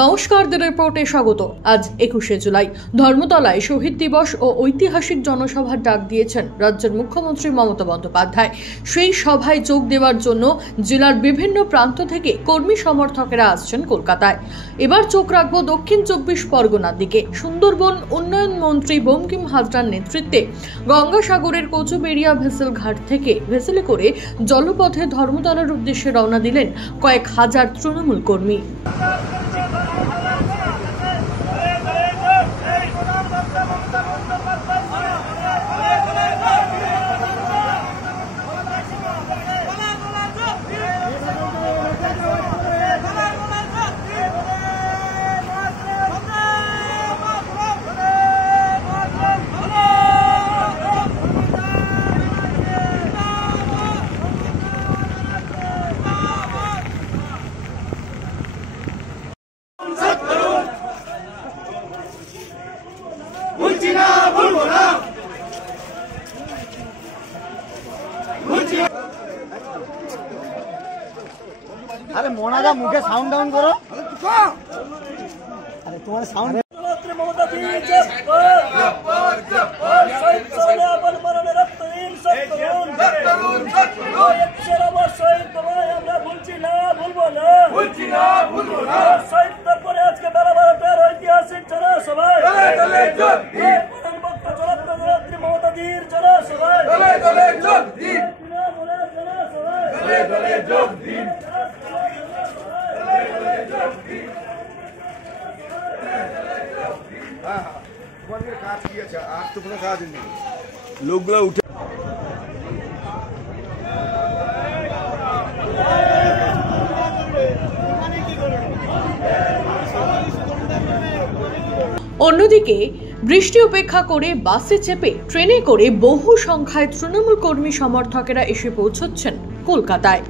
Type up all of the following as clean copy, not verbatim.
নমস্কার, দ্য রিপোর্টে স্বাগত। আজ 21শে জুলাই ধর্মতলায় শহীদ দিবস ও ঐতিহাসিক জনসভার ডাক দিয়েছেন রাজ্যের মুখ্যমন্ত্রী মমতা বন্দ্যোপাধ্যায়। সেই সভায় যোগ দেওয়ার জন্য জেলার বিভিন্ন প্রান্ত থেকে কর্মী সমর্থকেরা আসছেন কলকাতায়। এবার চোখ রাখবো দক্ষিণ 24 পরগনার দিকে। সুন্দরবন উন্নয়ন মন্ত্রী বঙ্কিম হাজরার নেতৃত্বে গঙ্গাসাগরের কচুবেড়িয়া ভেসেল ঘাট থেকে ভেসেলে করে জলপথে ধর্মতলার উদ্দেশ্যে রওনা দিলেন কয়েক হাজার তৃণমূল কর্মী। अरे मोना जा मुझे साउंड डाउन करो। अरे तुम्हारे साउंड লোকগুলো উঠে অন্যদিকে বৃষ্টি উপেক্ষা করে বাসে চেপে ট্রেনে করে বহু সংখ্যায় তৃণমূল কর্মী সমর্থকেরা এসে পৌঁছচ্ছেন কলকাতায়।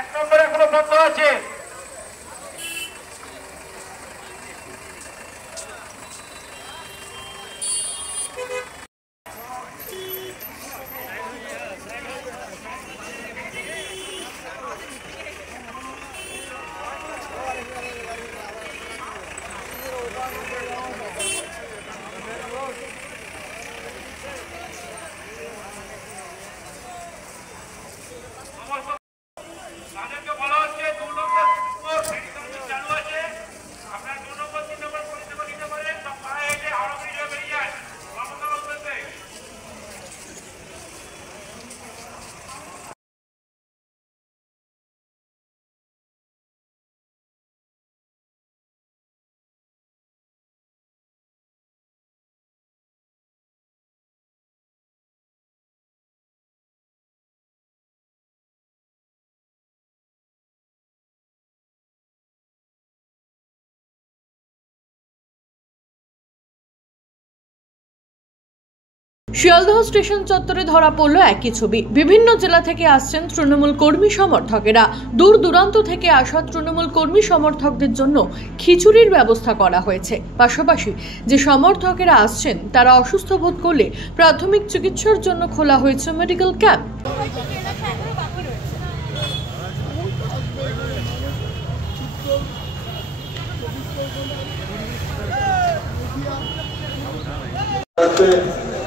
এক নম্বরে এখনো বন্ধ আছে। শিয়ালদহ স্টেশন চত্বরে ধরা পড়ল একই ছবি। বিভিন্ন জেলা থেকে আসছেন তৃণমূল কর্মী সমর্থকেরা। দূর দূরান্ত থেকে আসা তৃণমূল কর্মী সমর্থকদের জন্য খিচুড়ির ব্যবস্থা করা হয়েছে। পাশাপাশি যে সমর্থকেরা আসছেন তারা অসুস্থ বোধ করলে প্রাথমিক চিকিৎসার জন্য খোলা হয়েছে মেডিকেল ক্যাম্প।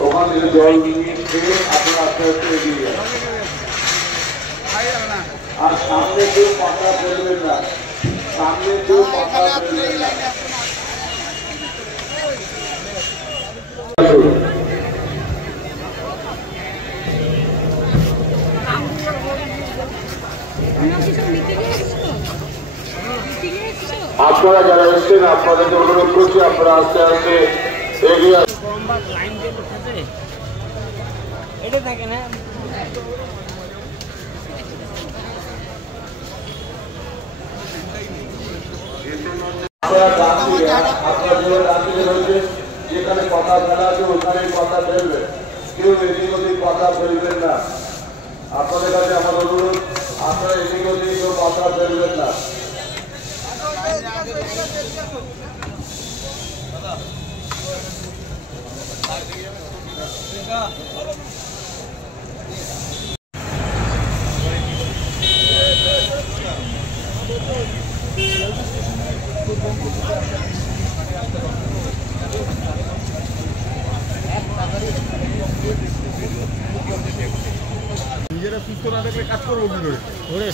ওখান থেকে জল নিয়ে খেয়ে আপনারা আস্তে আস্তে এগিয়ে যান। আর সামনে কেউ পাতা ফেলবেন না, সামনে কেউ পাতা ফেলবেন না। আপনারা যারা এসছেন আপনাদেরকে অনুরোধ করছি আপনারা আস্তে আস্তে এগিয়ে আসুন। আপনারা যেখানে কথা ফেলা আছে ওখানেই কথা ফেলবে, কেউ এদিক ওদিক কথা ফেলবেন না। আপনাদের কাছে আমার অনুরোধ, আপনারা এদিক ওদিক কেউ কথা ফেলবেন না। নিজেরা সুস্থ না থাকলে কাজ করবো কি করে?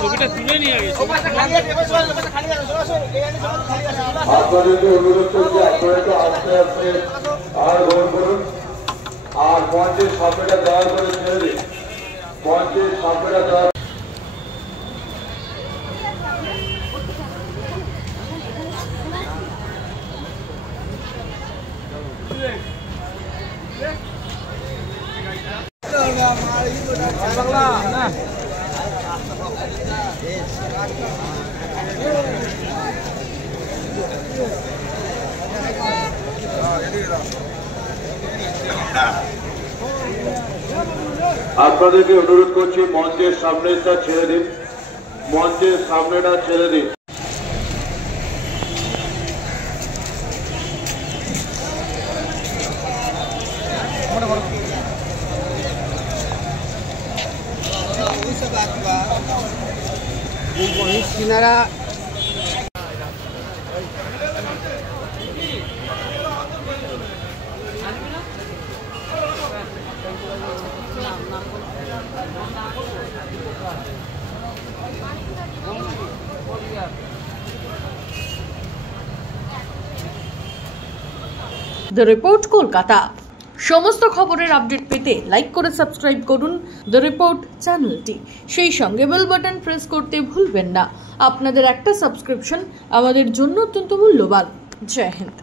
ছবিটা তুলে নিয়ে গেছে। আপনাদেরকে অনুরোধ করছি, আপনারা একটু আস্তে আস্তে আর গ্রহণ করুন, আর মঞ্চের সামনেটা দয়া করে ছেড়ে দিন, মঞ্চের সামনেটা দয়া। আপনাদেরকে অনুরোধ করছি, মঞ্চের সামনেটা ছেড়ে দিন, মঞ্চের সামনেটা ছেড়ে দিন। কিনারা দ্য রিপোর্ট কলকাতা। সমস্ত খবরের আপডেট পেতে লাইক করে সাবস্ক্রাইব করুন দ্য রিপোর্ট চ্যানেলটি। সেই সঙ্গে বেল বাটন প্রেস করতে ভুলবেন না। আপনাদের একটা সাবস্ক্রিপশন আমাদের জন্য অত্যন্ত মূল্যবান। জয় হিন্দ।